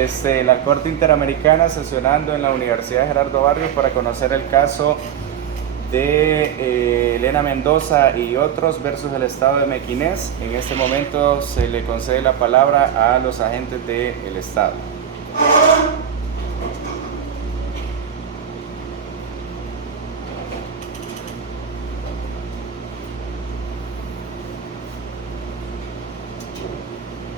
La Corte Interamericana sesionando en la Universidad Gerardo Barrios para conocer el caso de Elena Mendoza y otros versus el Estado de Mequinez. En este momento se le concede la palabra a los agentes del Estado.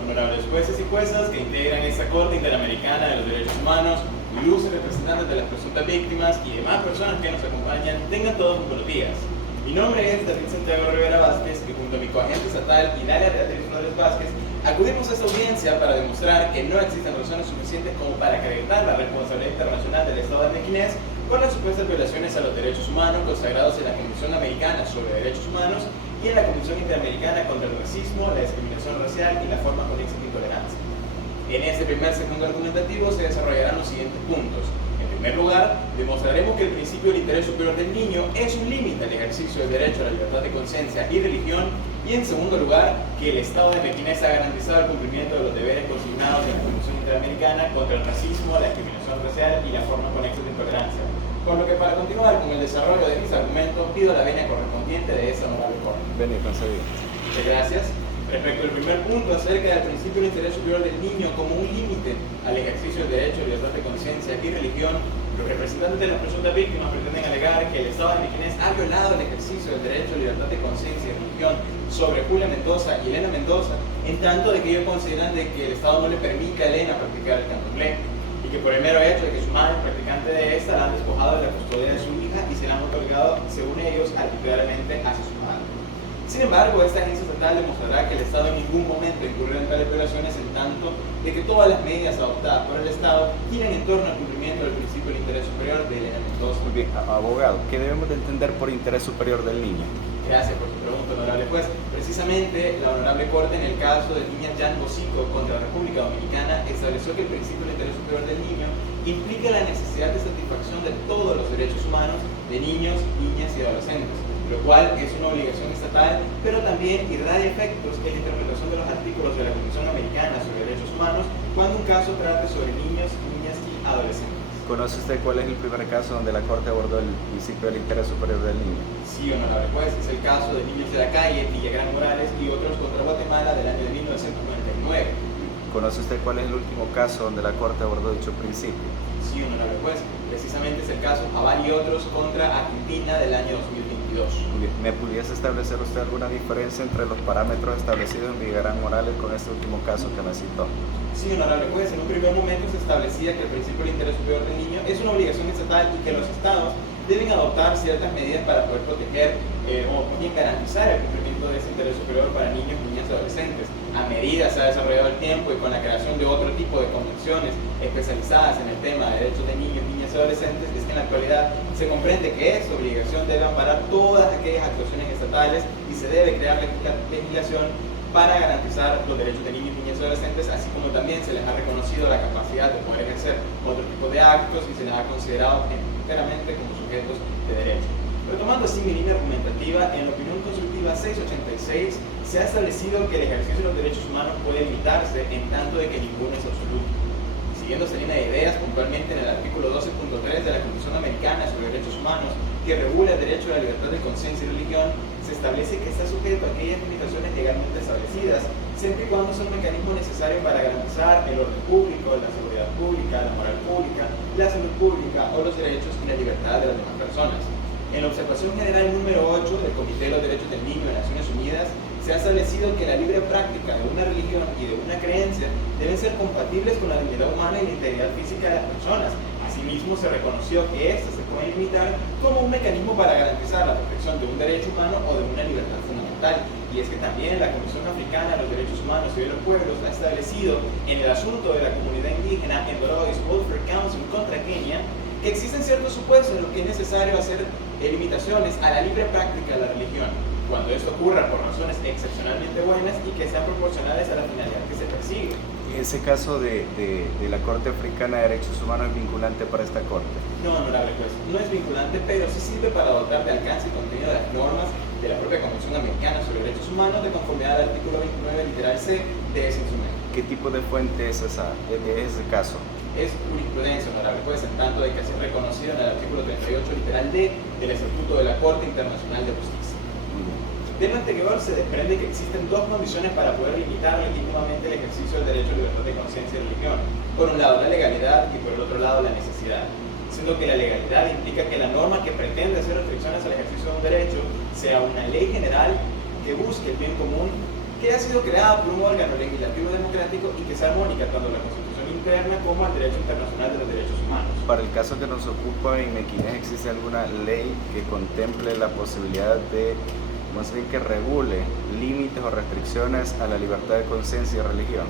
Honorables jueces y juezas que integran esta Corte Interamericana de los Derechos Humanos, ilustres representantes de las presuntas víctimas y demás personas que nos acompañan, tengan todos muy buenos días. Mi nombre es David Santiago Rivera Vázquez y junto a mi coagente estatal Hilaria Beatriz Flores Vázquez acudimos a esta audiencia para demostrar que no existen razones suficientes como para acreditar la responsabilidad internacional del Estado de Mequinez por las supuestas violaciones a los derechos humanos consagrados en la Convención Americana sobre Derechos Humanos y en la Convención Interamericana contra el Racismo, la Discriminación Racial y la forma conexa de intolerancia. En este primer segmento argumentativo se desarrollarán los siguientes puntos. En primer lugar, demostraremos que el principio del interés superior del niño es un límite al ejercicio del derecho a la libertad de conciencia y religión, y en segundo lugar, que el Estado de Mequinez ha garantizado el cumplimiento de los deberes consignados en la Convención Interamericana contra el racismo, la discriminación racial y la forma conexa de intolerancia. Por lo que para continuar con el desarrollo de mis argumentos, pido la venia correspondiente de esta honorable Corte. Venia concedido. Muchas gracias. Respecto al primer punto acerca del principio del interés superior del niño como un límite al ejercicio del derecho a libertad de conciencia y religión, los representantes de las presuntas víctimas pretenden alegar que el Estado de Mequinez ha violado el ejercicio del derecho a libertad de conciencia y religión sobre Julia Mendoza y Elena Mendoza, en tanto de que ellos consideran de que el Estado no le permite a Elena practicar el candomblé, y que por el mero hecho de que su madre, practicante de esta, la han despojado de la custodia de su hija y se la han otorgado, según ellos, arbitrariamente hacia su madre. Sin embargo, esta agencia estatal demostrará que el Estado en ningún momento incurrió en tales violaciones, en tanto de que todas las medidas adoptadas por el Estado giran en torno al cumplimiento del principio del interés superior de Elena Mendoza. Muy bien, abogado, ¿qué debemos de entender por interés superior del niño? Gracias por su pregunta, honorable juez. Precisamente, la honorable Corte, en el caso de niña Jan Bosico contra la República Dominicana, estableció que el principio del interés superior del niño implica la necesidad de satisfacción de todos los derechos humanos de niños, niñas y adolescentes, lo cual es una obligación estatal, pero también irradia efectos en la interpretación de los artículos de la Convención Americana sobre Derechos Humanos cuando un caso trate sobre niños, niñas y adolescentes. ¿Conoce usted cuál es el primer caso donde la Corte abordó el principio del interés superior del niño? Sí, honorable juez, es el caso de Niños de la Calle, Villagrán Morales y otros contra Guatemala del año de 1999. ¿Conoce usted cuál es el último caso donde la Corte abordó dicho principio? Sí, honorable juez, precisamente es el caso Jabal y otros contra Argentina del año 2022. Muy bien. ¿Me pudiese establecer usted alguna diferencia entre los parámetros establecidos en Villagrán Morales con este último caso que me citó? Sí, honorable juez, en un primer momento se establecía que el principio del interés superior del niño es una obligación estatal y que los estados deben adoptar ciertas medidas para poder proteger o bien garantizar el cumplimiento de ese interés superior para niños, niñas y adolescentes. A medida se ha desarrollado el tiempo y con la creación de otro tipo de convenciones especializadas en el tema de derechos de niños, niñas y adolescentes, es que en la actualidad se comprende que esta obligación debe amparar todas aquellas actuaciones estatales y se debe crear legislación para garantizar los derechos de niños, niñas y adolescentes, así como también se les ha reconocido la capacidad de poder ejercer otro tipo de actos y se les ha considerado enteramente como sujetos de derecho. Retomando así mi línea argumentativa, en la opinión consultiva 686 se ha establecido que el ejercicio de los derechos humanos puede limitarse en tanto de que ninguno es absoluto. Siguiendo esta línea de ideas, puntualmente en el artículo 12.3 de la Convención Americana sobre Derechos Humanos, que regula el derecho a la libertad de conciencia y religión, se establece que está sujeto a aquellas limitaciones legalmente establecidas, siempre y cuando sea un mecanismo necesario para garantizar el orden público, la seguridad pública, la moral pública, la salud pública o los derechos y la libertad de las demás personas. En la observación general número 8 del Comité de los Derechos del Niño de Naciones Unidas, se ha establecido que la libre práctica de una religión y de una creencia deben ser compatibles con la dignidad humana y la integridad física de las personas. Asimismo, se reconoció que éstas se pueden limitar como un mecanismo para garantizar la protección de un derecho humano o de una libertad fundamental. Y es que también la Comisión Africana de los Derechos Humanos y de los Pueblos ha establecido en el asunto de la comunidad indígena en Dolores Welfare Council contra Kenia que existen ciertos supuestos en los que es necesario hacer limitaciones a la libre práctica de la religión, cuando esto ocurra por razones excepcionalmente buenas y que sean proporcionales a la finalidad que se persigue. ¿Ese caso de la Corte Africana de Derechos Humanos es vinculante para esta Corte? No, honorable juez, no es vinculante, pero sí sirve para dotar de alcance y contenido de las normas de la propia Convención Americana sobre Derechos Humanos de conformidad al artículo 29 literal C de ese instrumento. ¿Qué tipo de fuente es ese caso? Es jurisprudencia, honorable juez, en tanto de que es reconocido en el artículo 38 literal D del Estatuto de la Corte Internacional de Justicia. Del anterior se desprende que existen dos condiciones para poder limitar legítimamente el ejercicio del derecho a libertad de conciencia y religión. Por un lado la legalidad y por el otro lado la necesidad. Siendo que la legalidad implica que la norma que pretende hacer restricciones al ejercicio de un derecho sea una ley general que busque el bien común, que ha sido creada por un órgano legislativo democrático y que sea armónica tanto en la Constitución interna como al derecho internacional de los derechos humanos. Para el caso que nos ocupa en Mequinez, ¿existe alguna ley que contemple la posibilidad de, más bien que regule límites o restricciones a la libertad de conciencia y religión?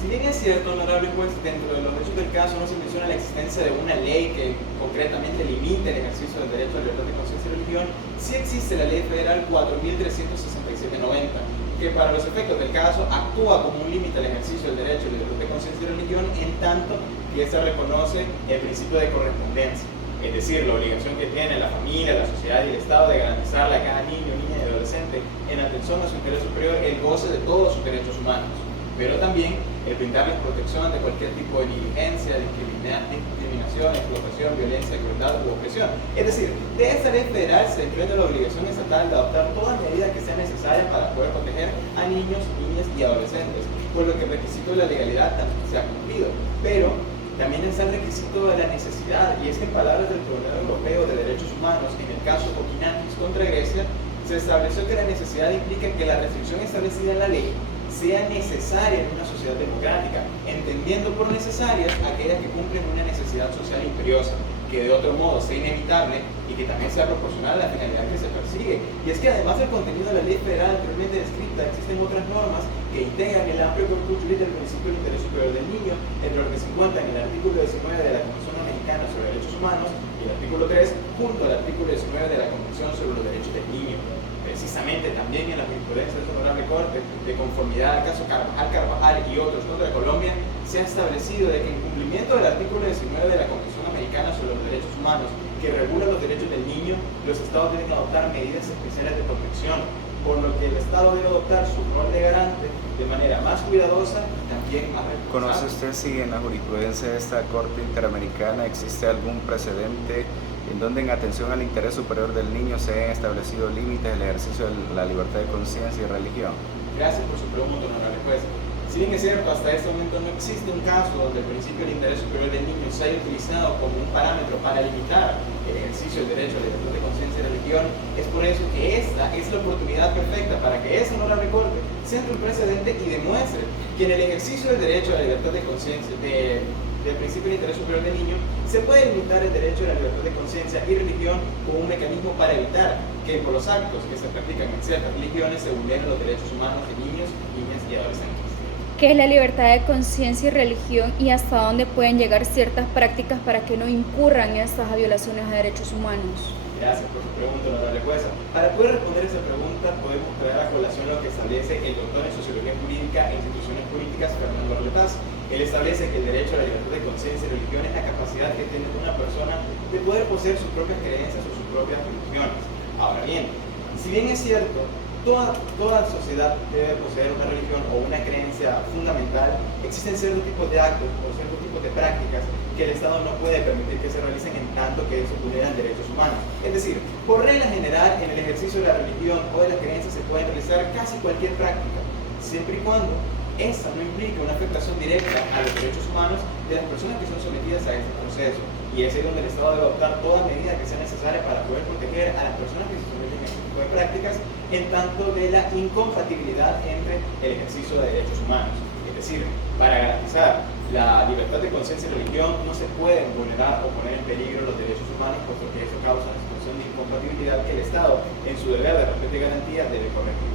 Si bien es cierto, honorable juez, dentro de los hechos del caso no se menciona la existencia de una ley que concretamente limite el ejercicio del derecho a la libertad de conciencia y religión, sí existe la Ley Federal 4.367/90, que para los efectos del caso actúa como un límite al ejercicio del derecho a la libertad de conciencia y religión, en tanto que ésta reconoce el principio de correspondencia, es decir, la obligación que tiene la familia, la sociedad y el Estado de garantizarle a cada niño, niña y adolescente, en atención a su interés superior, el goce de todos sus derechos humanos, pero también el brindarles protección de cualquier tipo de negligencia, discriminación, explotación, violencia, crueldad u opresión. Es decir, de esta ley federal se desprende la obligación estatal de adoptar todas medidas que sean necesarias para poder proteger a niños, niñas y adolescentes, por lo que el requisito de la legalidad también se ha cumplido. Pero también está el requisito de la necesidad, y es que en palabras del Tribunal Europeo de Derechos Humanos, en el caso Kokinakis contra Grecia, se estableció que la necesidad implica que la restricción establecida en la ley sea necesaria en una sociedad democrática, entendiendo por necesarias aquellas que cumplen una necesidad social imperiosa, que de otro modo sea inevitable y que también sea proporcional a la finalidad que se persigue. Y es que además del contenido de la ley federal anteriormente descrita, existen otras normas que integran el amplio corpus juris del principio del interés superior del niño, entre los que se encuentran el artículo 19 de la Convención Americana sobre Derechos Humanos y el artículo 3 junto al artículo 19 de la Convención sobre los Derechos del Niño. Precisamente también en la jurisprudencia de la Honorable Corte, de conformidad al caso Carvajal y otros contra Colombia, se ha establecido de que en cumplimiento del artículo 19 de la Convención Americana sobre los Derechos Humanos, que regula los derechos del niño, los estados deben adoptar medidas especiales de protección, por lo que el Estado debe adoptar su rol de garante de manera más cuidadosa y también más responsable. ¿Conoce usted si en la jurisprudencia de esta Corte Interamericana existe algún precedente en donde en atención al interés superior del niño se hayan establecido límites al ejercicio de la libertad de conciencia y religión? Gracias por su pregunta, honorable juez. Si bien es cierto, hasta este momento no existe un caso donde el principio del interés superior del niño se haya utilizado como un parámetro para limitar el ejercicio del derecho a la libertad de conciencia y religión, es por eso que esta es la oportunidad perfecta para que esa honorable Corte siente un precedente y demuestre que en el ejercicio del derecho a la libertad de conciencia, del principio del interés superior del niño, se puede limitar el derecho a la libertad de conciencia y religión como un mecanismo para evitar que por los actos que se practican en ciertas religiones se vulneren los derechos humanos de niños, niñas y adolescentes. ¿Qué es la libertad de conciencia y religión y hasta dónde pueden llegar ciertas prácticas para que no incurran en estas violaciones a derechos humanos? Gracias por su pregunta, honorable jueza. Para poder responder esa pregunta, podemos traer a colación lo que establece el doctor en Sociología Jurídica e Instituciones Políticas, Fernando Arletaz. Él establece que el derecho a la libertad de conciencia y religión es la capacidad que tiene una persona de poder poseer sus propias creencias o sus propias religiones. Ahora bien, si bien es cierto, toda sociedad debe poseer una religión o una creencia fundamental, existen ciertos tipos de actos o ciertos tipos de prácticas que el Estado no puede permitir que se realicen en tanto que eso vulneran derechos humanos. Es decir, por regla general, en el ejercicio de la religión o de las creencias se pueden realizar casi cualquier práctica, siempre y cuando esta no implique una afectación directa a los derechos humanos de las personas que son sometidas a este proceso. Y es ahí donde el Estado debe adoptar todas medidas que sean necesarias para poder proteger a las personas que se someten a este tipo de prácticas, en tanto de la incompatibilidad entre el ejercicio de derechos humanos. Es decir, para garantizar la libertad de conciencia y religión no se pueden vulnerar o poner en peligro los derechos humanos, puesto que eso causa una situación de incompatibilidad que el Estado, en su deber de respeto y garantía, debe corregir.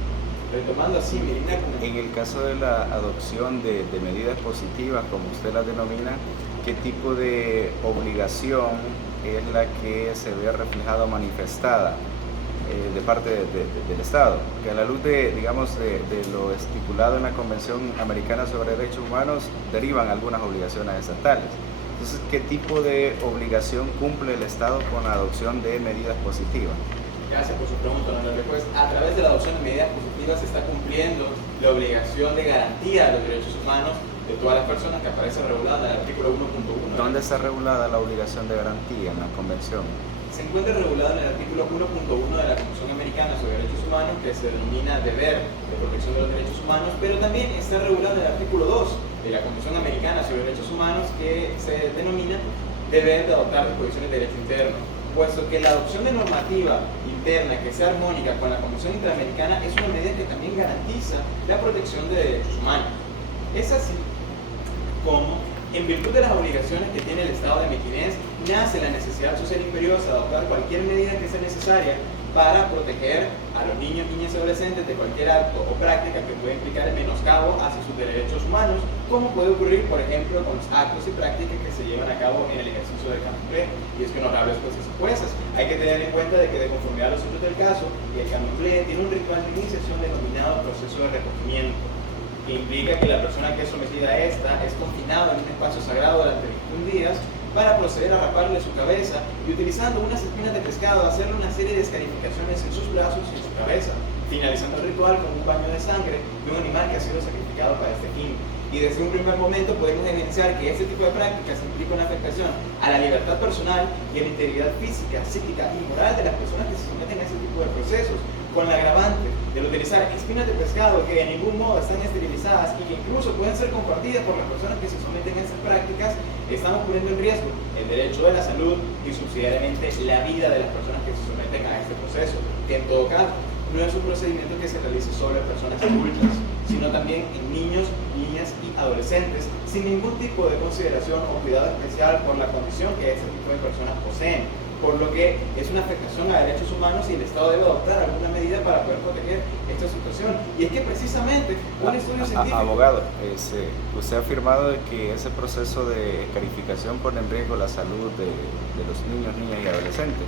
Retomando así, en el caso de la adopción de medidas positivas, como usted las denomina, ¿qué tipo de obligación es la que se ve reflejada o manifestada de parte del Estado? Que a la luz de lo estipulado en la Convención Americana sobre Derechos Humanos, derivan algunas obligaciones estatales. Entonces, ¿qué tipo de obligación cumple el Estado con la adopción de medidas positivas? Gracias por su pregunta, honorable juez. A través de la adopción de medidas positivas se está cumpliendo la obligación de garantía de los derechos humanos de todas las personas que aparece regulada en el artículo 1.1. ¿Dónde está regulada la obligación de garantía en la Convención? Se encuentra regulado en el artículo 1.1 de la Convención Americana sobre Derechos Humanos, que se denomina deber de protección de los derechos humanos, pero también está regulado en el artículo 2 de la Convención Americana sobre Derechos Humanos, que se denomina deber de adoptar disposiciones de derecho interno, puesto que la adopción de normativa interna que sea armónica con la Convención Interamericana es una medida que también garantiza la protección de derechos humanos. Es así como, en virtud de las obligaciones que tiene el Estado de Mequinez, nace la necesidad social imperiosa de adoptar cualquier medida que sea necesaria para proteger a los niños, niñas y adolescentes de cualquier acto o práctica que pueda implicar el menoscabo hacia sus derechos humanos, como puede ocurrir, por ejemplo, con los actos y prácticas que se llevan a cabo en el ejercicio del candomblé. Y es que, honorables jueces y juezas, hay que tener en cuenta de que, de conformidad a los hechos del caso, el candomblé tiene un ritual de iniciación denominado proceso de recogimiento, que implica que la persona que es sometida a esta es confinada en un espacio sagrado durante 21 días para proceder a raparle su cabeza y, utilizando unas espinas de pescado, hacerle una serie de escarificaciones en sus brazos y en su cabeza, finalizando el ritual con un baño de sangre de un animal que ha sido sacrificado para este fin. Y desde un primer momento podemos evidenciar que este tipo de prácticas implica una afectación a la libertad personal y a la integridad física, psíquica y moral de las personas que se someten a este tipo de procesos, con la agravante de utilizar espinas de pescado que de ningún modo están esterilizadas y que incluso pueden ser compartidas por las personas que se someten a estas prácticas. Estamos poniendo en riesgo el derecho de la salud y subsidiariamente la vida de las personas que se someten a este proceso, que en todo caso no es un procedimiento que se realice solo en personas adultas, sino también en niños, niñas y adolescentes, sin ningún tipo de consideración o cuidado especial por la condición que este tipo de personas poseen, por lo que es una afectación a derechos humanos y el Estado debe adoptar alguna medida para poder proteger esta situación. Y es que precisamente un estudio científico... Abogado, usted ha afirmado de que ese proceso de escarificación pone en riesgo la salud de los niños, niñas y adolescentes.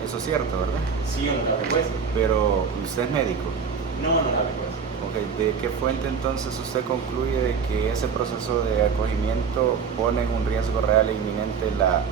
Eso es cierto, ¿verdad? Sí, honorable juez. Pero usted es médico. No, honorable juez. Okay. ¿De qué fuente entonces usted concluye de que ese proceso de acogimiento pone en un riesgo real e inminente la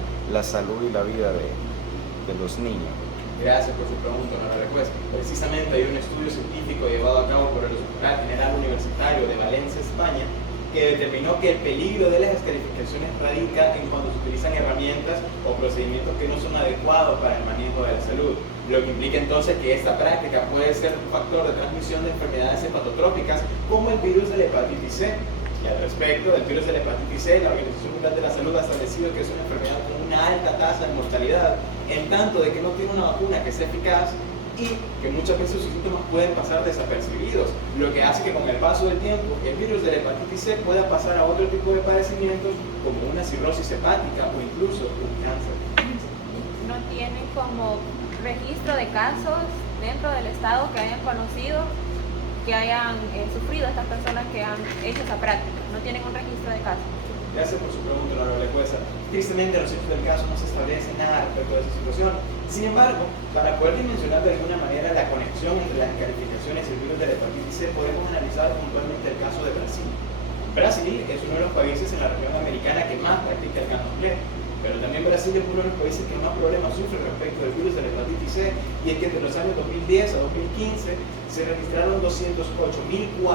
salud y la vida de los niños? Gracias por su pregunta, honorable juez. Precisamente hay un estudio científico llevado a cabo por el Hospital General Universitario de Valencia, España, que determinó que el peligro de las escarificaciones radica en cuando se utilizan herramientas o procedimientos que no son adecuados para el manejo de la salud, lo que implica entonces que esta práctica puede ser un factor de transmisión de enfermedades hepatotrópicas como el virus de la hepatitis C. Y al respecto del virus de la hepatitis C, la Organización Mundial de la Salud ha establecido que es una enfermedad con una alta tasa de mortalidad, en tanto de que no tiene una vacuna que sea eficaz y que muchas veces sus síntomas pueden pasar desapercibidos, lo que hace que con el paso del tiempo el virus de la hepatitis C pueda pasar a otro tipo de padecimientos como una cirrosis hepática o incluso un cáncer. ¿No tienen como registro de casos dentro del Estado que hayan conocido, que hayan sufrido estas personas que han hecho esa práctica? ¿No tienen un registro de casos? Gracias por su pregunta, honorable jueza. Tristemente, en los hechos del caso no se establece nada respecto de esa situación. Sin embargo, para poder dimensionar de alguna manera la conexión entre las escarificaciones y el virus de la hepatitis C, podemos analizar puntualmente el caso de Brasil. Brasil es uno de los países en la región americana que más practica el candomblé, pero también Brasil es uno de los países que más problemas sufre respecto del virus de la hepatitis C, y es que entre los años 2010 a 2015 se registraron 208.461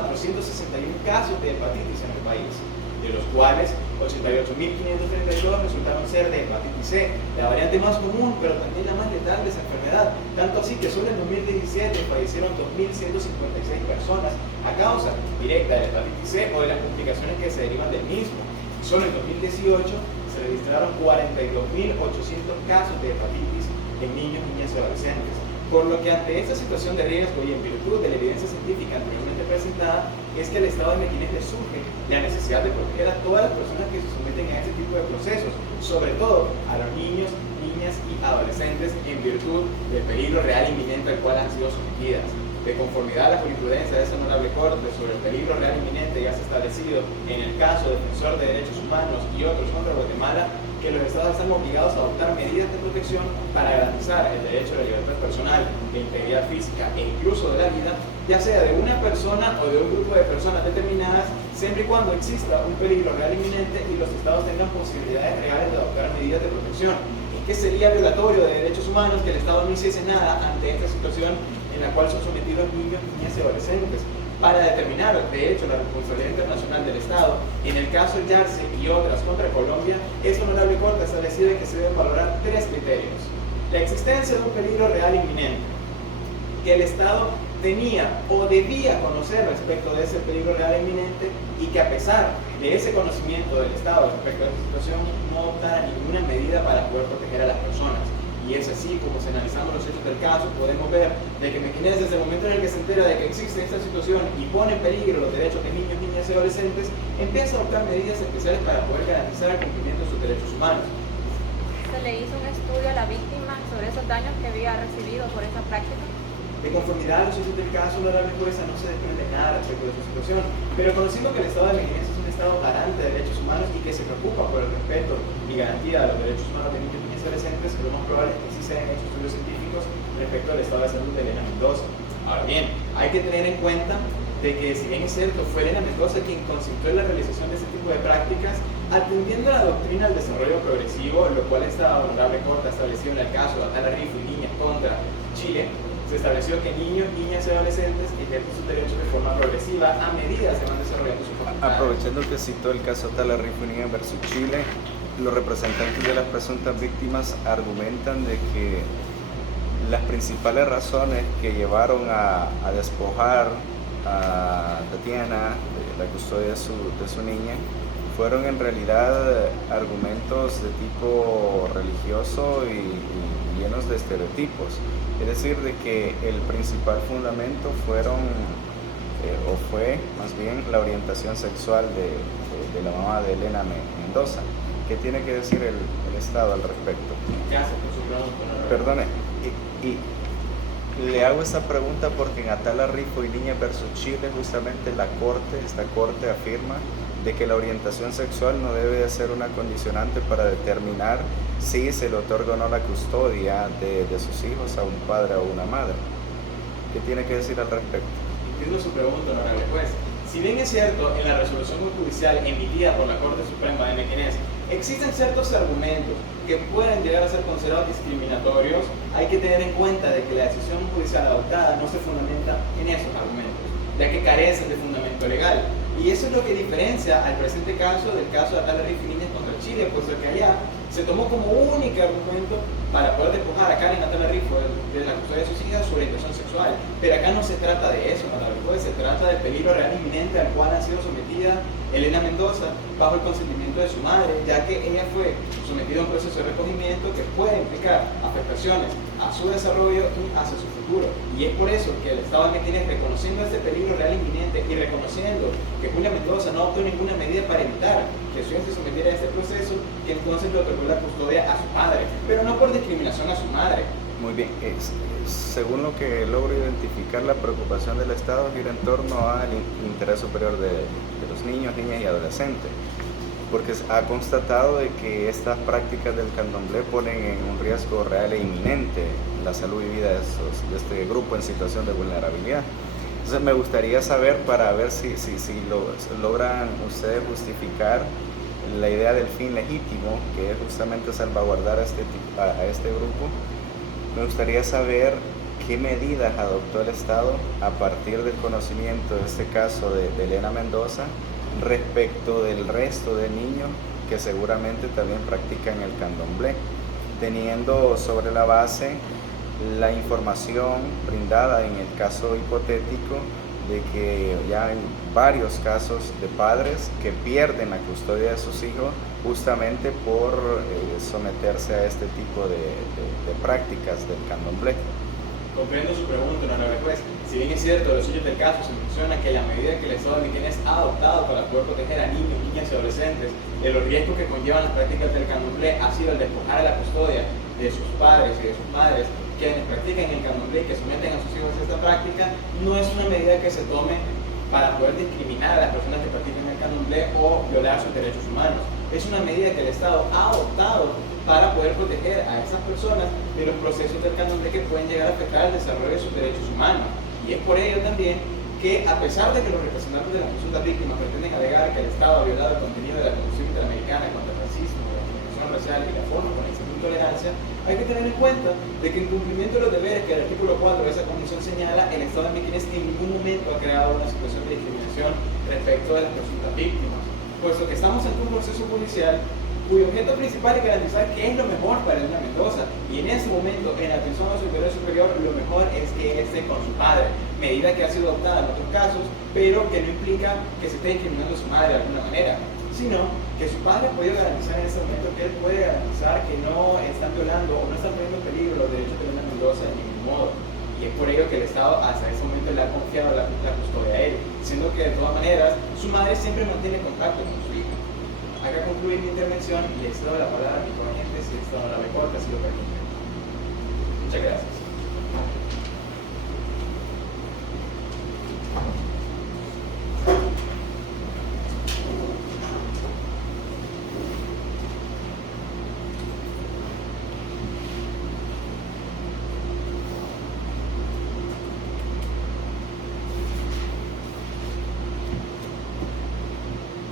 casos de hepatitis en el país, de los cuales 88.532 resultaron ser de hepatitis C, la variante más común, pero también la más letal de esa enfermedad, tanto así que solo en 2017 fallecieron 2.156 personas a causa directa de la hepatitis C o de las complicaciones que se derivan del mismo. Solo en 2018 se registraron 42.800 casos de hepatitis en niños, niñas y adolescentes. Por lo que ante esta situación de riesgo y en virtud de la evidencia científica anteriormente presentada, es que al Estado de Mequinez le surge la necesidad de proteger a todas las personas que se someten a este tipo de procesos, sobre todo a los niños, niñas y adolescentes, en virtud del peligro real e inminente al cual han sido sometidas. De conformidad a la jurisprudencia de esa honorable corte sobre el peligro real e inminente ya se ha establecido en el caso Defensor de Derechos Humanos y otros contra Guatemala, que los estados están obligados a adoptar medidas de protección para garantizar el derecho a la libertad personal, la integridad física e incluso de la vida, ya sea de una persona o de un grupo de personas determinadas, siempre y cuando exista un peligro real inminente y los estados tengan posibilidades reales de adoptar medidas de protección. que sería violatorio de derechos humanos que el Estado no hiciese nada ante esta situación en la cual son sometidos niños, niñas y adolescentes. Para determinar, de hecho, la responsabilidad internacional del Estado, en el caso Yarse y otras contra Colombia, es Honorable Corte establecida que se deben valorar 3 criterios. La existencia de un peligro real inminente, que el Estado tenía o debía conocer respecto de ese peligro real inminente y que a pesar de ese conocimiento del Estado respecto a esa situación no optara ninguna medida para poder proteger a las personas. Y es así como, si analizamos los hechos del caso, podemos ver de que Mequinez, desde el momento en el que se entera de que existe esta situación y pone en peligro los derechos de niños, niñas y adolescentes, empieza a adoptar medidas especiales para poder garantizar el cumplimiento de sus derechos humanos. Se le hizo un estudio a la víctima sobre esos daños que había recibido por esa práctica. De conformidad a los hechos del caso, la jueza no se desprende nada respecto de su situación, pero conociendo que el Estado de Mequinez es un Estado garante de derechos humanos y que se preocupa por el respeto y garantía de los derechos humanos de niños, niñas y adolescentes, lo más probable es que sí se hayan hecho estudios científicos respecto al estado de salud de Elena Mendoza. Ahora bien, hay que tener en cuenta de que, si bien es cierto, fue Elena Mendoza quien consintió la realización de este tipo de prácticas, atendiendo a la doctrina del desarrollo progresivo, lo cual esta Honorable Corte ha establecido en el caso de Atala Rifo y Niñas contra Chile, se estableció que niños, niñas y adolescentes ejercen sus derechos de forma progresiva a medida que van desarrollando su facultades. Aprovechando que citó el caso Atala Rifo y Niñas versus Chile, los representantes de las presuntas víctimas argumentan de que las principales razones que llevaron a despojar a Tatiana de la custodia de su niña fueron en realidad argumentos de tipo religioso y llenos de estereotipos. Es decir, de que el principal fundamento fue más bien la orientación sexual de la mamá de Elena Mendoza. ¿Qué tiene que decir el Estado al respecto? Gracias por su pregunta. Perdone, y le hago esta pregunta porque en Atala Rifo y Niñas versus Chile justamente esta corte afirma de que la orientación sexual no debe de ser una condicionante para determinar si se le otorga o no la custodia de sus hijos a un padre o una madre. ¿Qué tiene que decir al respecto? Entiendo su pregunta, honorable juez. Si bien es cierto, en la resolución judicial emitida por la Corte Suprema de Mequinez, existen ciertos argumentos que pueden llegar a ser considerados discriminatorios, hay que tener en cuenta de que la decisión judicial adoptada no se fundamenta en esos argumentos, ya que carecen de fundamento legal. Y eso es lo que diferencia al presente caso del caso de Atala Rifo y Niñas contra Chile, puesto que allá se tomó como único argumento para poder despojar a Karen Atala Rifo de la custodia de sus hijas su orientación sexual. Pero acá no se trata de eso, se trata del peligro real inminente al cual ha sido sometida Elena Mendoza bajo el consentimiento de su madre, ya que ella fue sometida a un proceso de recogimiento que puede implicar afectaciones a su desarrollo y hacia su futuro. Y es por eso que el Estado de Mequinez, reconociendo este peligro real inminente y reconociendo que Julia Mendoza no adoptó ninguna medida para evitar que su hija se sometiera a este proceso, que entonces le otorgó la custodia a su padre, pero no por discriminación a su madre. Muy bien, según lo que logro identificar, la preocupación del Estado gira en torno al interés superior de los niños, niñas y adolescentes, porque ha constatado de que estas prácticas del candomblé ponen en un riesgo real e inminente la salud y vida de este grupo en situación de vulnerabilidad. Entonces me gustaría saber, para ver si logran ustedes justificar la idea del fin legítimo, que es justamente salvaguardar a este grupo. Me gustaría saber qué medidas adoptó el Estado a partir del conocimiento de este caso de Elena Mendoza respecto del resto de niños que seguramente también practican el candomblé, teniendo sobre la base la información brindada en el caso hipotético de que ya hay varios casos de padres que pierden la custodia de sus hijos justamente por someterse a este tipo de prácticas del candomblé. Comprendo su pregunta, honorable juez. Si bien es cierto, en los hechos del caso se menciona que la medida que el Estado de Mequinez ha adoptado para poder proteger a niños, niñas y adolescentes de los riesgos que conllevan las prácticas del candomblé ha sido el despojar a la custodia de sus padres y de sus madres quienes practican el candomblé y que someten a sus hijos a esta práctica, no es una medida que se tome para poder discriminar a las personas que practican el candomblé o violar sus derechos humanos. Es una medida que el Estado ha adoptado para poder proteger a esas personas de los procesos del candomblé que pueden llegar a afectar el desarrollo de sus derechos humanos. Y es por ello también que, a pesar de que los representantes de las presuntas víctimas pretenden alegar que el Estado ha violado el contenido de la Convención Interamericana contra el Racismo, la discriminación racial y la forma con la intolerancia, infancia, hay que tener en cuenta de que en cumplimiento de los deberes que el artículo 4 de esa convención señala, el Estado de Mequinez en ningún momento ha creado una situación de discriminación respecto de las presuntas víctimas, puesto que estamos ante un proceso judicial cuyo objeto principal es garantizar qué es lo mejor para Elena Mendoza, y en ese momento, en la atención a su superior superior, lo mejor es que él esté con su padre, medida que ha sido adoptada en otros casos, pero que no implica que se esté discriminando a su madre de alguna manera, sino que su padre ha podido garantizar en ese momento que él puede garantizar que no están violando o no están poniendo en peligro los derechos de Elena Mendoza de ningún modo. Y es por ello que el Estado hasta ese momento le ha confiado la custodia a él, siendo que de todas maneras su madre siempre mantiene contacto con su hijo. Acá concluye mi intervención y le cedo la palabra a mi corriente si esto no la recorta, si lo permite. Muchas gracias.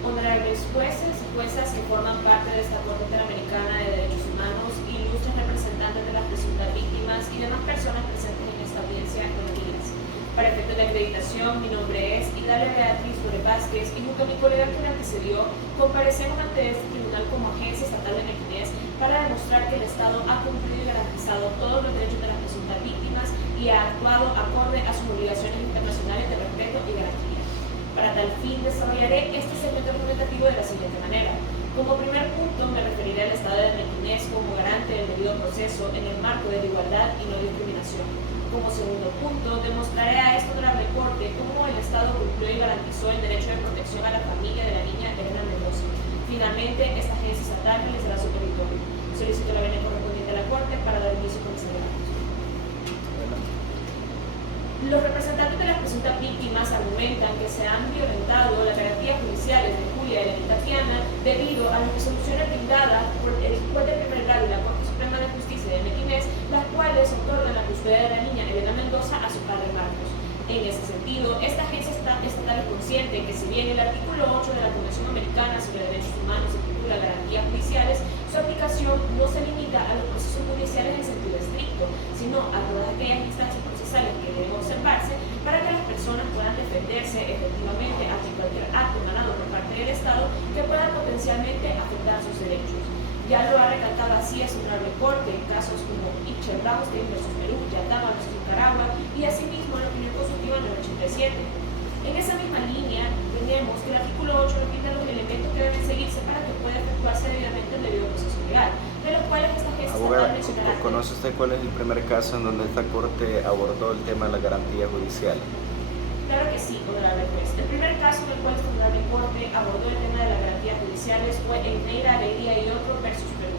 Honorables jueces y juezas que forman parte de esta Corte Interamericana de Derechos Humanos, ilustres representantes de las presuntas víctimas y demás personas presentes en esta audiencia, buenos días. Para efectos de acreditación, mi nombre es Idalia Beatriz Flores Vázquez y junto a mi colega que me antecedió, comparecemos ante este tribunal como agencia estatal de Mequinez para demostrar que el Estado ha cumplido y garantizado todos los derechos de las presuntas víctimas y ha actuado acorde a sus obligaciones internacionales de respeto y garantía. Para tal fin, desarrollaré este segmento argumentativo de la siguiente manera. Como primer punto, me referiré al Estado de Mequinez como garante del debido proceso en el marco de la igualdad y no discriminación. Como segundo punto, demostraré a esta honorable Corte cómo el Estado cumplió y garantizó el derecho de protección a la familia de la niña Elena Mendoza. Finalmente, esta agencia estatal realizará su territorio. Solicito la venia correspondiente a la Corte para dar inicio con mis alegatos. Los representantes de las presuntas víctimas argumentan que se han violentado las garantías judiciales de Julia, Elena y Tatiana debido a las resoluciones dictadas por el juez de primer grado y la Corte Suprema de Justicia de Mequinez, las cuales otorgan la custodia de la niña Elena Mendoza a su padre Marcos. En ese sentido, esta agencia estatal es consciente que si bien el artículo 8 de la Convención Americana sobre Derechos Humanos estipula garantías judiciales, su aplicación no se limita a los procesos judiciales en sentido estricto, sino a todas aquellas instancias procesales que deben observarse para que las personas puedan defenderse efectivamente ante cualquier acto emanado por parte del Estado que pueda potencialmente afectar sus derechos. Ya lo ha recalcado así a su honorable Corte en casos como Ixchel Raustein versus Perú, Yatama versus Nicaragua y asimismo en la opinión consultiva número 87. En esa misma línea, tenemos que el artículo 8 repite los elementos que deben seguirse para que pueda efectuarse debidamente el debido proceso legal, de los cuales esta agencia Abogada, estatal mencionará. ¿conoce usted cuál es el primer caso en donde esta Corte abordó el tema de la garantía judicial? Claro que sí, honorable juez. El primer caso en el cual esta honorable Corte abordó el tema de las garantías judiciales fue el Neira, Heredia y otro versus Perú.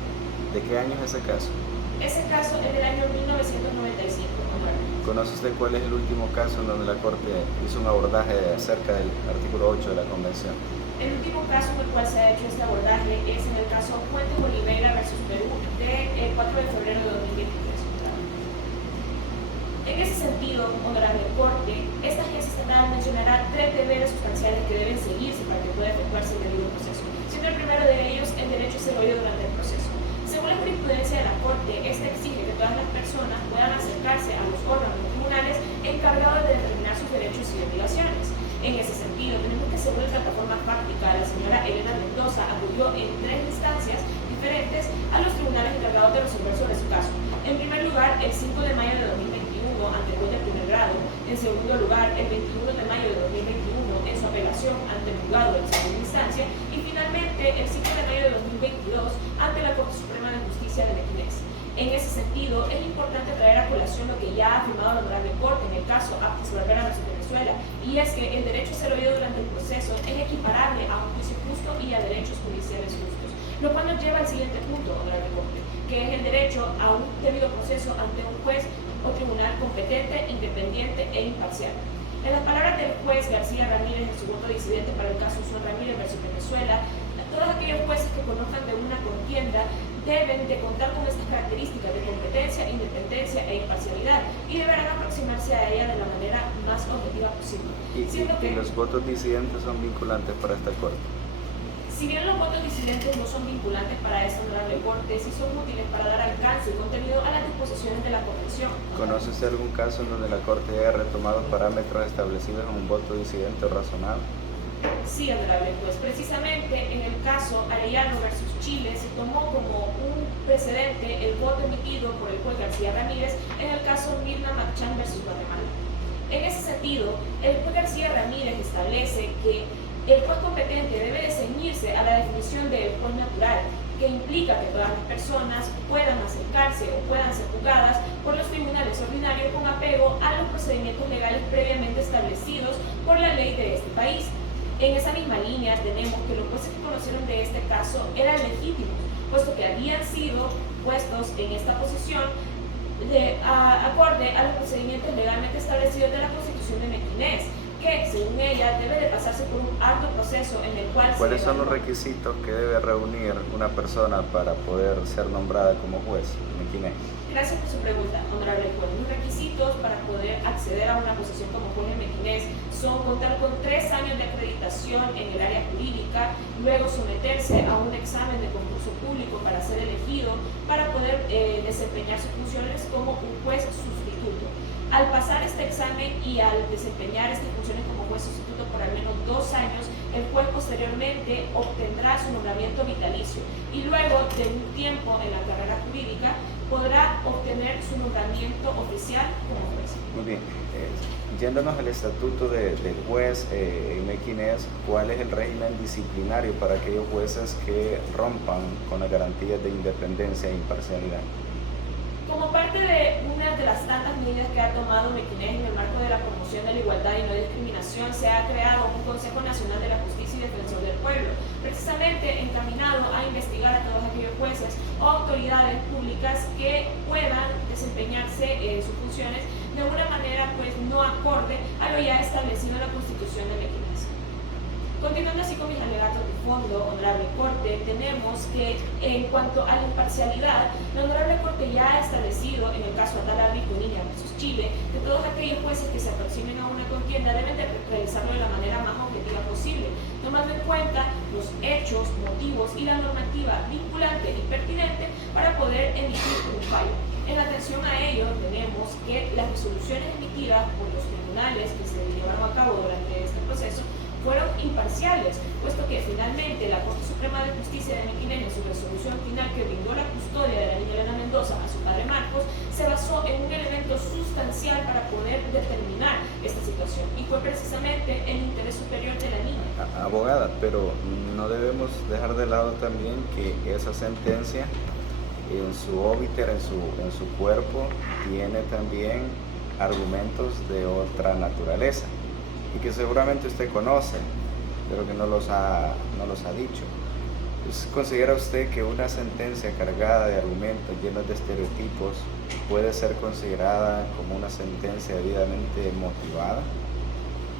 ¿De qué año es ese caso? Ese caso es del año 1995, honorable. ¿Conoce usted cuál es el último caso en donde la Corte hizo un abordaje acerca del artículo 8 de la Convención? El último caso en el cual se ha hecho este abordaje es en el caso Puente Oliveira versus Perú del 4 de febrero de 2023. En ese sentido, honorable Corte, esta agencia estatal mencionará 3 deberes sustanciales que deben seguirse para que pueda efectuarse el debido proceso, siendo el primero de ellos el derecho a ser oído durante el proceso. Según la jurisprudencia de la Corte, esta exige que todas las personas puedan acercarse a los órganos y tribunales encargados de determinar sus derechos y obligaciones. En ese sentido, tenemos que, según la plataforma fáctica, la señora Elena Mendoza acudió en 3 instancias diferentes a los tribunales encargados de resolver sobre su caso. En primer lugar, el 5 de mayo de 2021 ante el juez de primer grado. En segundo lugar, el 21 de mayo de 2021 en su apelación ante el juzgado de segunda instancia. Y finalmente, el 5 de mayo de 2022 ante la Corte Suprema de Justicia de Mequinez. En ese sentido, es importante traer a colación lo que ya ha afirmado la honorable Corte en el caso Aptis Barbera versus Venezuela, y es que el derecho a ser oído durante el proceso es equiparable a un juicio justo y a derechos judiciales justos, lo cual nos lleva al siguiente punto, honorable Corte, que es el derecho a un debido proceso ante un juez o tribunal competente, independiente e imparcial. En las palabras del juez García Ramírez en su voto disidente para el caso Uson Ramírez versus Venezuela, todos aquellos jueces que conozcan de una contienda deben de contar con estas características de competencia, independencia e imparcialidad y deberán aproximarse a ella de la manera más objetiva posible. ¿Y los votos disidentes son vinculantes para esta Corte? Si bien los votos disidentes no son vinculantes para esta honorable Corte si son útiles para dar alcance y contenido a las disposiciones de la Convención. ¿Conoce usted algún caso en donde la Corte haya retomado parámetros establecidos en un voto disidente o razonable? Sí, honorable juez. Precisamente en el caso Arellano versus Chile se tomó como un precedente el voto emitido por el juez García Ramírez en el caso Mirna Machan versus Guatemala. En ese sentido, el juez García Ramírez establece que el juez competente debe de ceñirse a la definición del juez natural, que implica que todas las personas puedan acercarse o puedan ser juzgadas por los tribunales ordinarios con apego a los procedimientos legales previamente establecidos por la ley de este país. En esa misma línea tenemos que los jueces que conocieron de este caso eran legítimos, puesto que habían sido puestos en esta posición acorde a los procedimientos legalmente establecidos de la Constitución de Mequinés, que según ella debe de pasarse por un arduo proceso en el cual... ¿Cuáles son los requisitos que debe reunir una persona para poder ser nombrada como juez mequinés? Gracias por su pregunta, honorable juez. Los requisitos para poder acceder a una posición como juez en Mequinés son contar con 3 años de acreditación en el área jurídica, luego someterse a un examen de concurso público para ser elegido, para poder desempeñar sus funciones como un juez sustituto. Al pasar este examen y al desempeñar estas funciones como juez sustituto por al menos 2 años, el juez posteriormente obtendrá su nombramiento vitalicio y luego de un tiempo en la carrera jurídica podrá obtener su nombramiento oficial como juez. Muy bien. Yéndonos al estatuto del juez en Mequinés, ¿cuál es el régimen disciplinario para aquellos jueces que rompan con las garantías de independencia e imparcialidad? Como parte de una de las tantas medidas que ha tomado Mequinés en el marco de la promoción de la igualdad y no discriminación, se ha creado un Consejo Nacional de la Justicia y Defensor del Pueblo, precisamente encaminado a investigar a todos aquellos jueces o autoridades públicas que puedan desempeñarse en sus funciones de una manera pues no acorde a lo ya establecido en la Constitución de Mequinés. Continuando así con mis alegatos de fondo, honorable Corte, tenemos que en cuanto a la imparcialidad, la honorable Corte ya ha establecido en el caso Atala Vicuña versus Chile que todos aquellos jueces que se aproximen a una contienda deben de realizarlo de la manera más objetiva posible, tomando en cuenta los hechos, motivos y la normativa vinculante y pertinente para poder emitir un fallo. En atención a ello, tenemos que las resoluciones emitidas por los tribunales que se llevaron a cabo durante este proceso fueron imparciales, puesto que finalmente la Corte Suprema de Justicia de Mequinés en su resolución final que brindó la custodia de la niña Elena Mendoza a su padre Marcos se basó en un elemento sustancial para poder determinar esta situación y fue precisamente el interés superior de la niña. Abogada, pero no debemos dejar de lado también que esa sentencia en su óbiter, en su cuerpo, tiene también argumentos de otra naturaleza y que seguramente usted conoce, pero que no los ha dicho. ¿Considera usted que una sentencia cargada de argumentos llenos de estereotipos puede ser considerada como una sentencia debidamente motivada?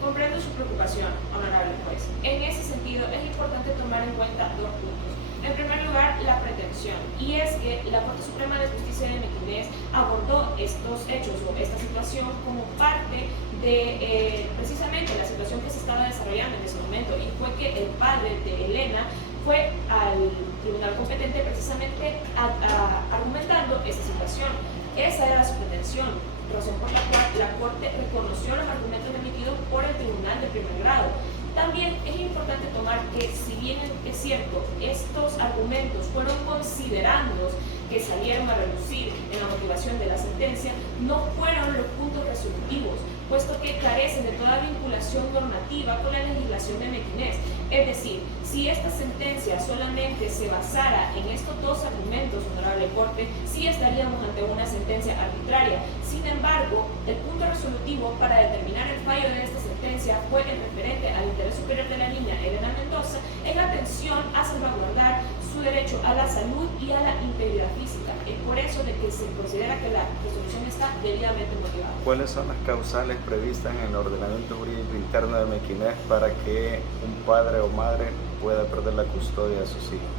Comprendo su preocupación, honorable juez. En ese sentido, es importante tomar en cuenta 2 puntos. En primer lugar, la pretensión, y es que la Corte Suprema de Justicia de Mequinés abordó estos hechos o esta situación como parte de precisamente la situación que se estaba desarrollando en ese momento, y fue que el padre de Elena fue al tribunal competente precisamente argumentando esta situación. Esa era su pretensión, razón por la cual la Corte reconoció los argumentos emitidos por el tribunal de primer grado. También es importante tomar que, si bien es cierto, estos argumentos fueron considerandos que salieron a relucir en la motivación de la sentencia, no fueron los puntos resolutivos, puesto que carecen de toda vinculación normativa con la legislación de Mequinés. Es decir, si esta sentencia solamente se basara en estos 2 argumentos, honorable Corte, sí estaríamos ante una sentencia arbitraria. Sin embargo, el punto resolutivo para determinar el fallo de esta sentencia fue el referente al interés superior de la niña Elena Mendoza en atención a salvaguardar su derecho a la salud y a la integridad física. Es por eso de que se considera que la resolución está debidamente motivada. ¿Cuáles son las causales previstas en el ordenamiento jurídico interno de Mequinés para que un padre o madre pueda perder la custodia de sus hijos?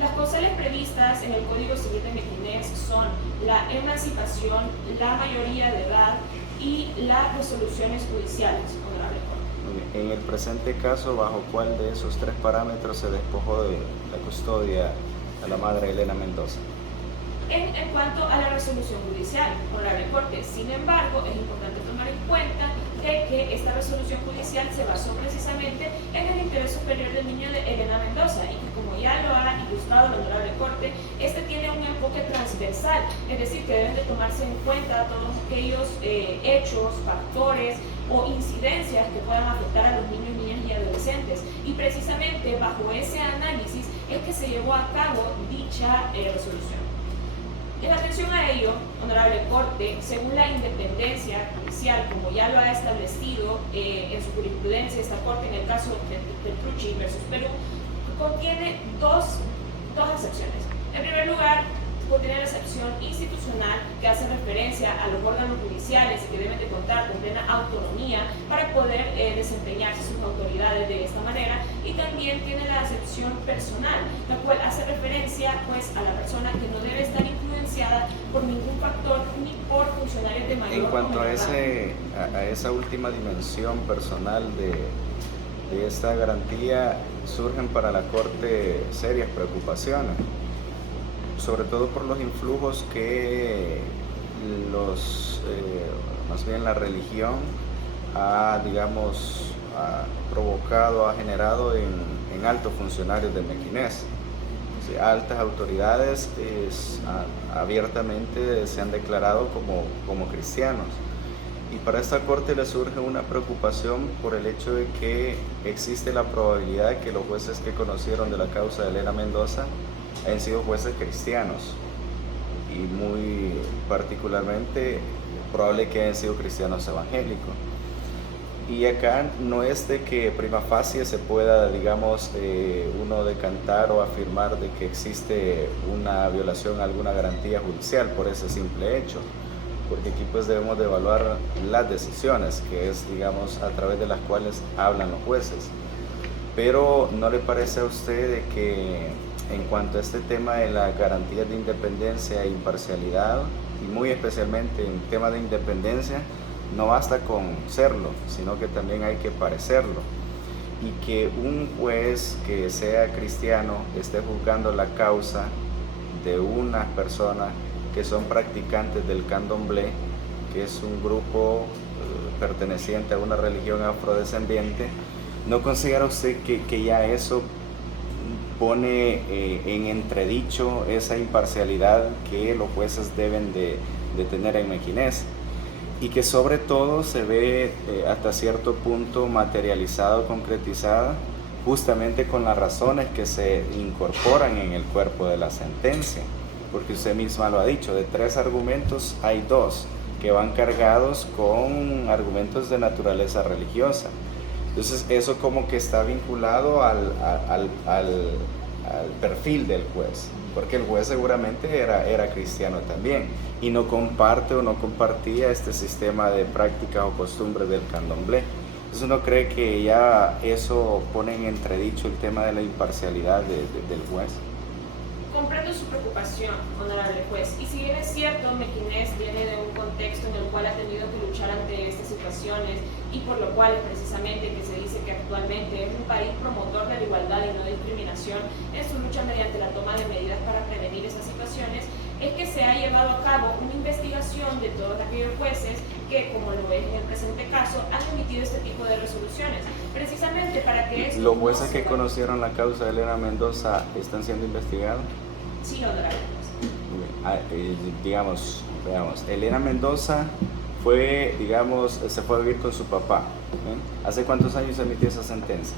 Las causales previstas en el Código Civil de Mequinés son la emancipación, la mayoría de edad y las resoluciones judiciales, honorable Corte. En el presente caso, ¿bajo cuál de esos 3 parámetros se despojó de la custodia la madre Elena Mendoza. En cuanto a la resolución judicial, honorable Corte, sin embargo, es importante tomar en cuenta de que esta resolución judicial se basó precisamente en el interés superior del niño de Elena Mendoza y que, como ya lo ha ilustrado la honorable Corte, este tiene un enfoque transversal, es decir, que deben de tomarse en cuenta todos aquellos hechos, factores o incidencias que puedan afectar a los niños, niñas y adolescentes. Y precisamente bajo ese análisis es que se llevó a cabo dicha resolución. En atención a ello, honorable Corte, según la independencia judicial, como ya lo ha establecido en su jurisprudencia esta Corte en el caso de Petrucci versus Perú, contiene dos excepciones. En primer lugar, contiene la excepción institucional que hace referencia a los órganos judiciales y que deben de contar con plena autonomía para poder desempeñarse sus autoridades de esta manera, y también tiene la excepción personal, la cual hace referencia pues a la persona que no debe estar influenciada por ningún factor ni por funcionarios de mayor En cuanto o menor rango. a esa última dimensión personal de esta garantía, surgen para la Corte serias preocupaciones, sobre todo por los influjos que más bien la religión ha provocado, ha generado en altos funcionarios de Mequinés. O sea, altas autoridades abiertamente se han declarado como cristianos. Y para esta Corte le surge una preocupación por el hecho de que existe la probabilidad de que los jueces que conocieron de la causa de Elena Mendoza hayan sido jueces cristianos, y muy particularmente probable que hayan sido cristianos evangélicos. Y acá no es de que prima facie se pueda, uno decantar o afirmar de que existe una violación a alguna garantía judicial por ese simple hecho, porque aquí pues debemos de evaluar las decisiones, que es a través de las cuales hablan los jueces. Pero ¿no le parece a usted de que en cuanto a este tema de las garantías de independencia e imparcialidad, y muy especialmente en tema de independencia, no basta con serlo, sino que también hay que parecerlo? Y que un juez que sea cristiano esté juzgando la causa de unas personas que son practicantes del candomblé, que es un grupo perteneciente a una religión afrodescendiente, ¿no considera usted que ya eso pone en entredicho esa imparcialidad que los jueces deben de tener en Mequinés? Y que sobre todo se ve hasta cierto punto materializado, concretizada, justamente con las razones que se incorporan en el cuerpo de la sentencia. Porque usted misma lo ha dicho, de 3 argumentos hay 2 que van cargados con argumentos de naturaleza religiosa. Entonces eso como que está vinculado al perfil del juez, porque el juez seguramente era cristiano también y no comparte o no compartía este sistema de prácticas o costumbres del candomblé. Entonces ¿uno cree que ya eso pone en entredicho el tema de la imparcialidad del juez? Comprendo su preocupación, honorable juez, y si bien es cierto, Mequinés viene de un contexto en el cual ha tenido que luchar ante estas situaciones, y por lo cual precisamente que se dice que actualmente es un país promotor de la igualdad y no discriminación en su lucha mediante la toma de medidas para prevenir esas situaciones, es que se ha llevado a cabo una investigación de todos aquellos jueces que, como lo es en el presente caso, han emitido este tipo de resoluciones, precisamente para que esto ¿Los jueces no que se... conocieron la causa de Elena Mendoza están siendo investigados? Sí, honorable juez. Veamos, Elena Mendoza fue, se fue a vivir con su papá. ¿Hace cuántos años se emitió esa sentencia?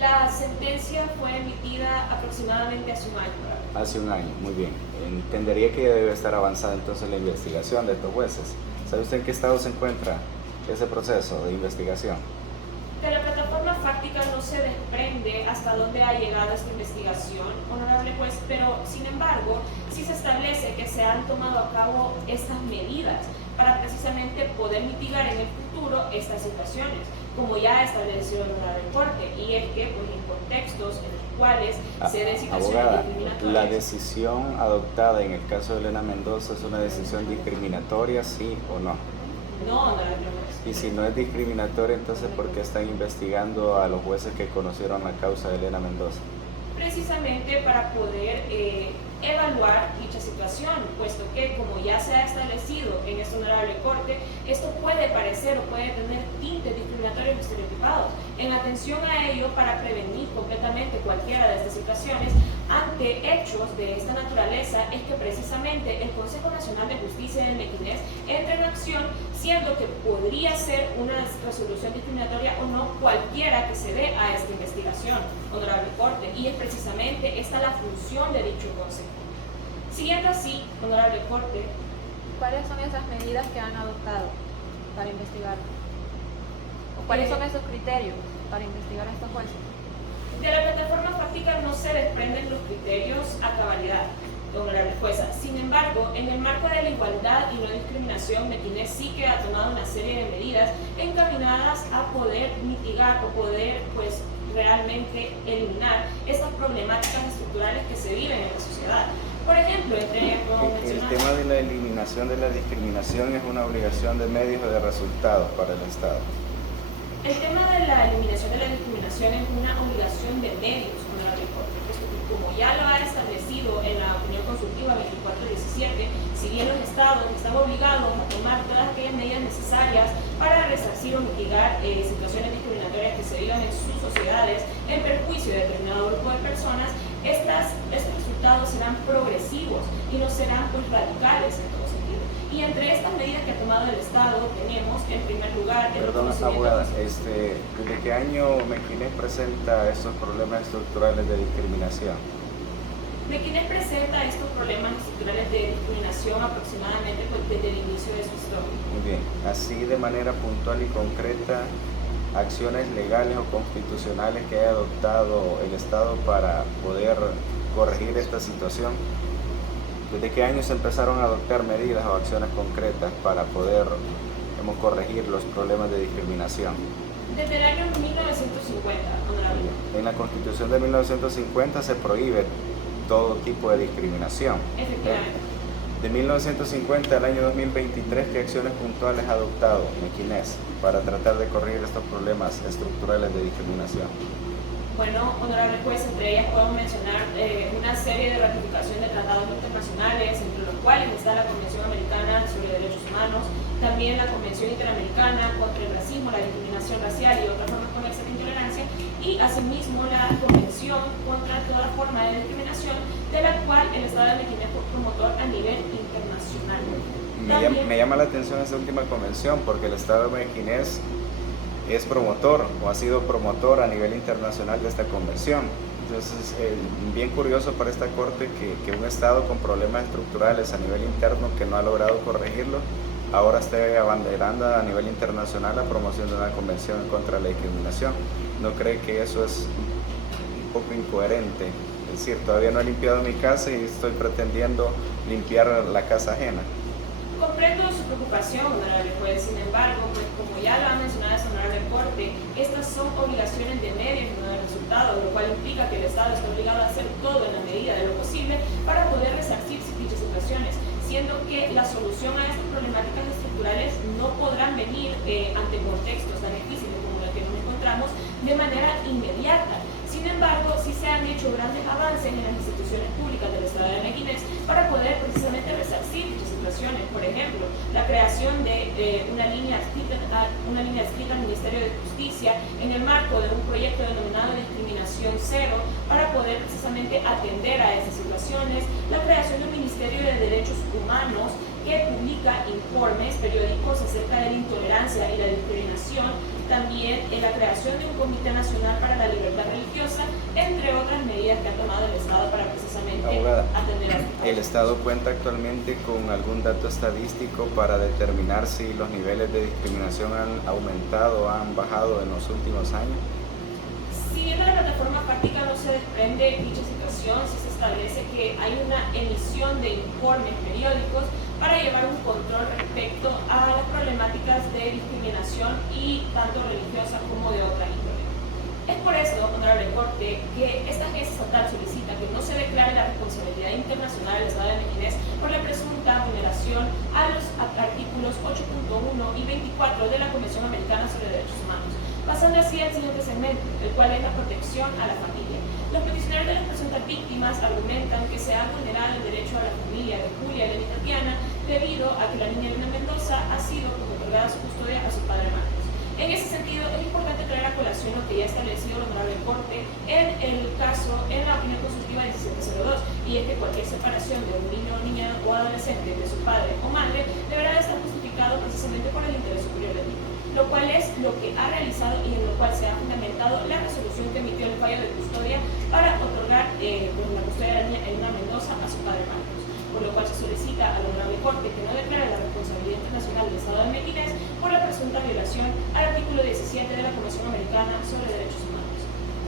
La sentencia fue emitida aproximadamente hace un año. Hace un año, muy bien. Entendería que debe estar avanzada entonces la investigación de estos jueces. ¿Sabe usted en qué estado se encuentra ese proceso de investigación? De la plataforma fáctica no se desprende hasta dónde ha llegado esta investigación, honorable juez, pero sin embargo sí se establece que se han tomado a cabo estas medidas para precisamente poder mitigar en el futuro estas situaciones, como ya estableció el honorable Corte, y es que pues, en contextos en los cuales se den situaciones abogada, discriminatorias. ¿la decisión adoptada en el caso de Elena Mendoza es una decisión discriminatoria, sí o no? No, honorable juez. Y si no es discriminatoria, entonces ¿por qué están investigando a los jueces que conocieron la causa de Elena Mendoza? precisamente para poder evaluar dicha situación, puesto que, como ya se ha establecido en esta honorable corte, esto puede parecer o puede tener tintes discriminatorios o estereotipados. En atención a ello, para prevenir completamente cualquiera de estas situaciones, ante hechos de esta naturaleza, es que precisamente el Consejo Nacional de Justicia de Mequinés entra en acción, siendo que podría ser una resolución discriminatoria o no cualquiera que se dé a esta investigación, honorable corte, y es precisamente esta la función de dicho consejo. Siguiendo así, honorable corte, ¿cuáles son esas medidas que han adoptado para investigar? ¿O cuáles son esos criterios para investigar a estos jueces? de la plataforma fáctica no se desprenden los criterios a cabalidad, honorable jueza. Sin embargo, en el marco de la igualdad y no discriminación, Mequinés sí que ha tomado una serie de medidas encaminadas a poder mitigar o poder, pues, realmente eliminar estas problemáticas estructurales que se viven en la sociedad. Por ejemplo, el tema de la eliminación de la discriminación es una obligación de medios o de resultados para el Estado. El tema de la eliminación de la discriminación es una obligación de medios, honorable corte, puesto que como ya lo ha establecido en la opinión consultiva 2417, si bien los estados están obligados a tomar todas aquellas medidas necesarias para resarcir o mitigar situaciones discriminatorias que se vivan en sus sociedades en perjuicio de determinado grupo de personas, estos resultados serán progresivos y no serán, pues, radicales en todo sentido. Y entre estas medidas que ha tomado el Estado tenemos, en primer lugar, el Perdón, reconocimiento... abogada, ¿desde qué año Mequinés presenta estos problemas estructurales de discriminación? Mequinés presenta estos problemas estructurales de discriminación aproximadamente, pues, desde el inicio de su historia. Muy bien, así de manera puntual y concreta, acciones legales o constitucionales que haya adoptado el Estado para poder corregir esta situación. ¿Desde qué años se empezaron a adoptar medidas o acciones concretas para poder corregir los problemas de discriminación? Desde el año 1950, honorable. En la Constitución de 1950 se prohíbe todo tipo de discriminación. Efectivamente. De 1950 al año 2023, ¿qué acciones puntuales ha adoptado Mequinés para tratar de corregir estos problemas estructurales de discriminación? Bueno, honorable juez, entre ellas podemos mencionar una serie de ratificación de tratados internacionales, entre los cuales está la Convención Americana sobre Derechos Humanos, también la Convención Interamericana contra el Racismo, la Discriminación Racial y otras formas conexas de intolerancia, y asimismo la Convención contra toda forma de discriminación, de la cual el Estado de Mequinés fue promotor a nivel internacional. Me llama la atención esa última convención porque el Estado de Mequinés es promotor o ha sido promotor a nivel internacional de esta convención. Entonces, bien curioso para esta Corte que un Estado con problemas estructurales a nivel interno que no ha logrado corregirlo, ahora esté abanderando a nivel internacional la promoción de una convención contra la discriminación. ¿No cree que eso es un poco incoherente? Es decir, todavía no he limpiado mi casa y estoy pretendiendo limpiar la casa ajena. Comprendo su preocupación, honorable juez, sin embargo, pues, como ya lo ha mencionado esta honorable corte, estas son obligaciones de medios y no de resultados, lo cual implica que el Estado está obligado a hacer todo en la medida de lo posible para poder resarcir dichas situaciones, siendo que la solución a estas problemáticas estructurales no podrán venir ante contextos tan difíciles como el que nos encontramos de manera inmediata. Sin embargo, sí se han hecho grandes avances en las instituciones públicas del Estado de Mequinés para poder precisamente resarcir dichas situaciones. Por ejemplo, la creación de una línea escrita al Ministerio de Justicia en el marco de un proyecto denominado Discriminación Cero para poder precisamente atender a estas situaciones, la creación de un Ministerio de Derechos Humanos que publica informes periódicos acerca de la intolerancia y la discriminación, también en la creación de un Comité Nacional para la Libertad Religiosa, entre otras medidas que ha tomado el Estado para precisamente atender a esto. ¿El Estado cuenta actualmente con algún dato estadístico para determinar si los niveles de discriminación han aumentado o han bajado en los últimos años? Si bien de la plataforma fáctica no se desprende dicha situación, sí se establece que hay una emisión de informes periódicos para llevar un control respecto a las problemáticas de discriminación y tanto religiosa como de otra índole. Es por eso, honorable corte, que esta agencia estatal solicita que no se declare la responsabilidad internacional del Estado de Mequinés por la presunta vulneración a los artículos 8.1 y 24 de la Convención Americana sobre Derechos Humanos, pasando así al siguiente segmento, el cual es la protección a la familia. Los peticionarios de las presuntas víctimas argumentan que se ha vulnerado el derecho a la familia de Julia Elena Tatiana debido a que la niña Elena Mendoza ha sido otorgada su custodia a su padre Marcos. En ese sentido, es importante traer a colación lo que ya ha establecido la Honorable Corte en el caso, en la opinión consultiva 1702, y es que cualquier separación de un niño, niña o adolescente de su padre o madre deberá de estar justificado precisamente por el interés superior del niño, lo cual es lo que ha realizado y en lo cual se ha fundamentado la resolución que emitió el fallo de custodia para otorgar la custodia de la niña Elena Mendoza a su padre Marcos, por lo cual se solicita a la Honorable Corte que no declare la responsabilidad internacional del Estado de Mequinez por la presunta violación al artículo 17 de la Convención Americana sobre Derechos Humanos.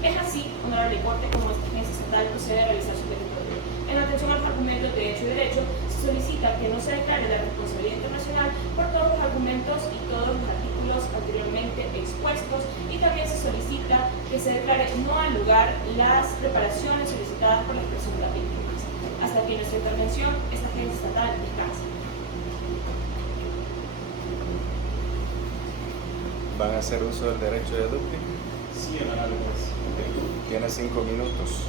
Es así, Honorable Corte, como esta agencia estatal procede a realizar su petitorio. En atención a los argumentos de hecho y derecho, se solicita que no se declare la responsabilidad internacional por todos los argumentos y todos los artículos anteriormente expuestos, y también se solicita que se declare no al lugar las reparaciones solicitadas por las presuntas víctimas. Hasta aquí nuestra intervención. Esta agencia estatal descansa. ¿Van a hacer uso del derecho de dúplica? Sí, honorable juez. Tiene 5 minutos.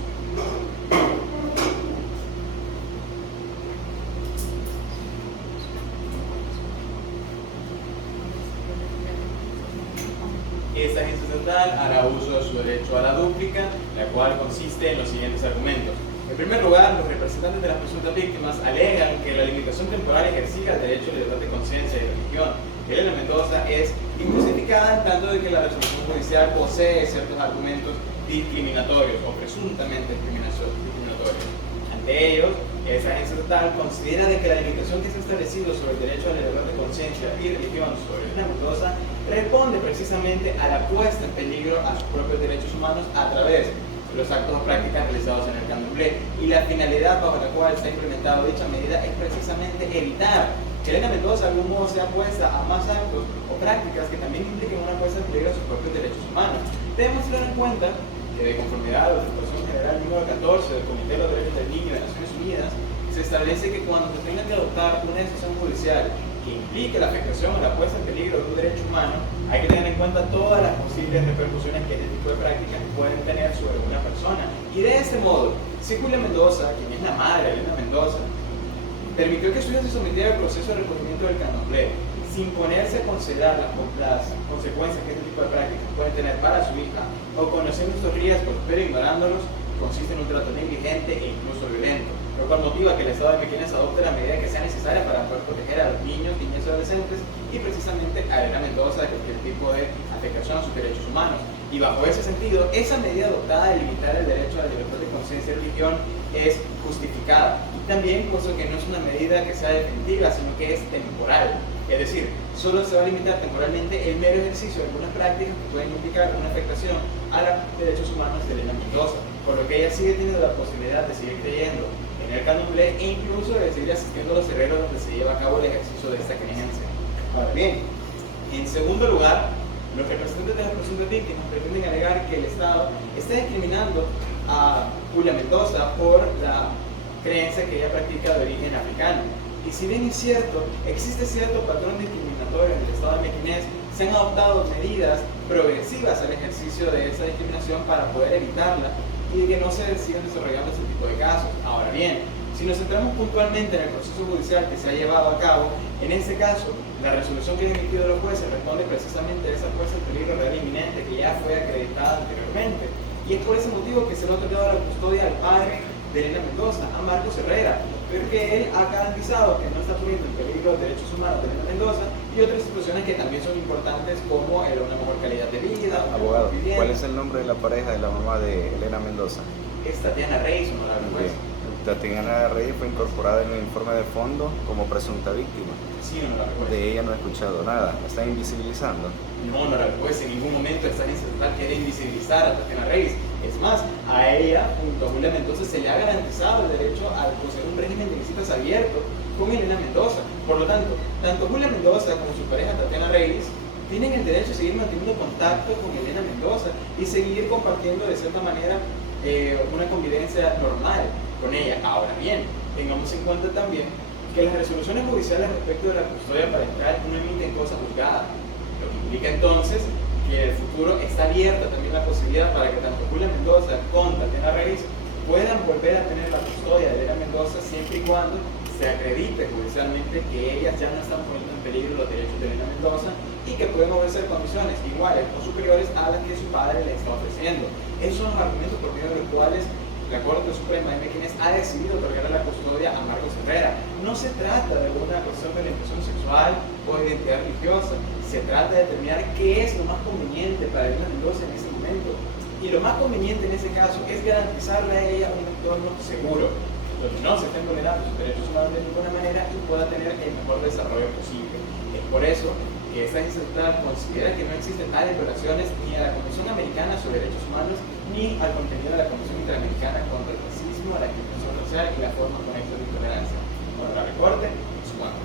Esta agencia estatal hará uso de su derecho a la dúplica, la cual consiste en los siguientes argumentos. En primer lugar, los representantes de las presuntas víctimas alegan que la limitación temporal ejercida al derecho a libertad de conciencia y religión de Elena Mendoza es injustificada en tanto de que la resolución judicial posee ciertos argumentos discriminatorios o presuntamente discriminatorios. Ante ellos, esa agencia estatal considera de que la limitación que se ha establecido sobre el derecho a la libertad de conciencia y religión sobre Elena Mendoza responde precisamente a la puesta en peligro a sus propios derechos humanos a través de los actos o prácticas realizados en el candomblé, y la finalidad bajo la cual se ha implementado dicha medida es precisamente evitar que Elena Mendoza de algún modo sea puesta a más actos o prácticas que también impliquen una puesta en peligro a sus propios derechos humanos. Debemos tener en cuenta que, de conformidad a la Resolución General número 14 del Comité de los Derechos del Niño de Naciones Unidas, se establece que cuando se tenga que adoptar una decisión judicial que implique la afectación o la puesta en peligro de un derecho humano, hay que tener en cuenta todas las posibles repercusiones que este tipo de prácticas pueden tener sobre una persona. Y de este modo, si Julia Mendoza, quien es la madre de Elena Mendoza, permitió que su hija se sometiera al proceso de recogimiento del candomblé sin ponerse a considerar las consecuencias que este tipo de prácticas pueden tener para su hija, o conociendo estos riesgos pero ignorándolos, consiste en un trato negligente e incluso violento, lo cual motiva que el Estado de Mequinez adopte la medida que sea necesaria para poder proteger a los niños, niñas y adolescentes, y precisamente a Elena Mendoza de cualquier tipo de afectación a sus derechos humanos. Y bajo ese sentido, esa medida adoptada de limitar el derecho a la libertad de conciencia y religión es justificada. Y también, puesto que no es una medida que sea definitiva, sino que es temporal. Es decir, solo se va a limitar temporalmente el mero ejercicio de algunas prácticas que pueden implicar una afectación a los derechos humanos de Elena Mendoza, por lo que ella sigue teniendo la posibilidad de seguir creyendo en el candomblé e incluso de seguir asistiendo a los herreros donde se lleva a cabo el ejercicio de esta creencia. Ahora bien, en segundo lugar, los representantes de las presuntas víctimas pretenden alegar que el Estado está discriminando a Julia Mendoza por la creencia que ella practica de origen africano. Y si bien es cierto, existe cierto patrón discriminatorio en el Estado de Mequinez, se han adoptado medidas progresivas al ejercicio de esa discriminación para poder evitarla y que no se sigan desarrollando este tipo de casos. Ahora bien, si nos centramos puntualmente en el proceso judicial que se ha llevado a cabo, en este caso, la resolución que han emitido los jueces responde precisamente a esa puesta en peligro real inminente que ya fue acreditada anteriormente. Y es por ese motivo que se le ha otorgado la custodia al padre de Elena Mendoza, a Marcos Herrera, porque él ha garantizado que no está poniendo en peligro los derechos humanos de Elena Mendoza y otras situaciones que también son importantes, como una mejor calidad de vida. Abogado, ¿cuál es el nombre de la pareja de la mamá de Elena Mendoza? Es Tatiana Reyes, honorable juez. Tatiana Reyes fue incorporada en el informe de fondo como presunta víctima. Sí, honorable juez. De ella no he escuchado nada. ¿La están invisibilizando? No, honorable juez, en ningún momento esta agencia estatal quiere invisibilizar a Tatiana Reyes. Es más, a ella, junto a Julia Mendoza, se le ha garantizado el derecho a poseer un régimen de visitas abierto con Elena Mendoza. Por lo tanto Julia Mendoza como su pareja Tatiana Reyes tienen el derecho a seguir manteniendo contacto con Elena Mendoza y seguir compartiendo de cierta manera una convivencia normal con ella. Ahora bien, tengamos en cuenta también que las resoluciones judiciales respecto de la custodia parental no emiten cosa juzgada, lo que implica entonces y en el futuro está abierta también la posibilidad para que tanto Julia Mendoza como Tatiana Reyes puedan volver a tener la custodia de Elena Mendoza siempre y cuando se acredite judicialmente que ellas ya no están poniendo en peligro los derechos de Elena Mendoza y que pueden ofrecer condiciones iguales o superiores a las que su padre le está ofreciendo. Esos son los argumentos por medio de los cuales la Corte Suprema de Mequinez ha decidido otorgar la custodia a Marcos Herrera. No se trata de una cuestión de orientación sexual o de identidad religiosa, se trata de determinar qué es lo más conveniente para Elena Mendoza en ese momento. Y lo más conveniente en ese caso es garantizarle a ella un entorno seguro, donde no se estén vulnerando sus derechos humanos de ninguna manera y pueda tener el mejor desarrollo posible. Es por eso que esta institución considera que no existen tales violaciones ni a la Convención Americana sobre Derechos Humanos ni al contenido de la Convención Interamericana contra el Racismo, la discriminación racial y la forma correcta de intolerancia. Bueno, la recorte, su mano.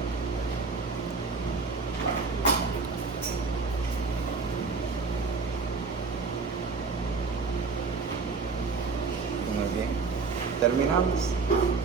Muy bien. Terminamos.